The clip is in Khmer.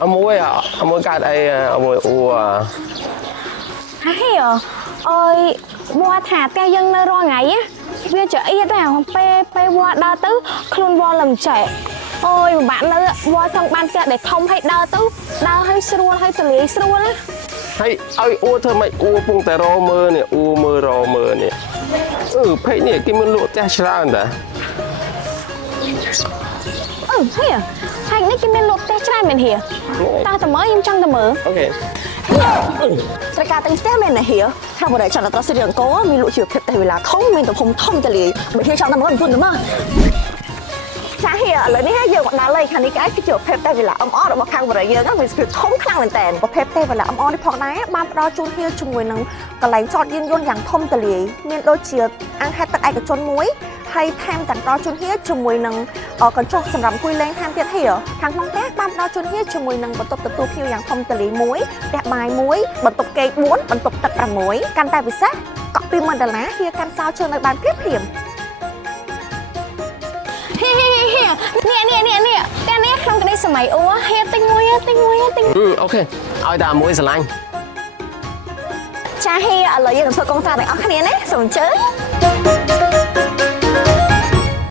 Mối à, mối cà đây, mối ua. Hay à, ơi, qua thả tay dân nơi rồi ngày á, bây giờ ít nào pe qua đa tứ, luôn qua làm trẻ. Ôi mà bạn ơi, qua trong ban kia để thông hay đa tứ, đa hay sưu hay tự lý sưu á. Hay, ơi ua thôi mày ua pung tè rò mơ nè, ua mơ rò mơ nè. Phải nè, cái mình lụa tè ra nè. Hay à, hay này cái men lột tè trai mình hiểu. Ta tao mới im trong tao mở. Ok. ត្រូវការទាំងផ្ទះមែនណាហៀថាបើចង់ទៅស្រីអង្គរមានលក់ជាភាពតែវេលាធំមានទំហំធំតលាយបើហៀចង់ទៅមកមិនមកចាហៀឥឡូវនេះយើងមកដល់ហើយខាងនេះគេគឺជាភាពតែវេលាអំអររបស់ខាងបរិយាយើងវាគឺធំខ្លាំងមែនតើប្រភេទតែវេលាអំអរនេះផងដែរបានផ្ដល់ជូនហៀជាមួយនឹងកន្លែងចតយានយន្តយ៉ាងធំតលាយមានដូចជាអង្គហេតុទឹកឯកជនមួយហើយថែមទាំងដល់ជូនហៀជាមួយនឹងកញ្ចក់សម្រាប់អង្គុយលេងថែមទៀតហៀខាងក្នុងផ្ទះបានដល់ជូនហៀជាមួយនឹងបន្ទប់ទទួលភ្ញៀវយ៉ាងធំតលាយមួយផ្ទះបាយមួយបន្ទប់គេក4បន្ទប់ទឹក6កាន់តែពិសេសកក់$2000ហៀកាន់សោជើងនៅបានព្រាបព្រាមនេះតែនេះក្នុងក្តីសម័យអូហេទិញមួយ Ok,ឲ្យតាមួយស្រឡាញ់ ចាហៀឥឡូវយើងធ្វើកងត្រាទាំងអស់គ្នាណាសូមអញ្ជើញ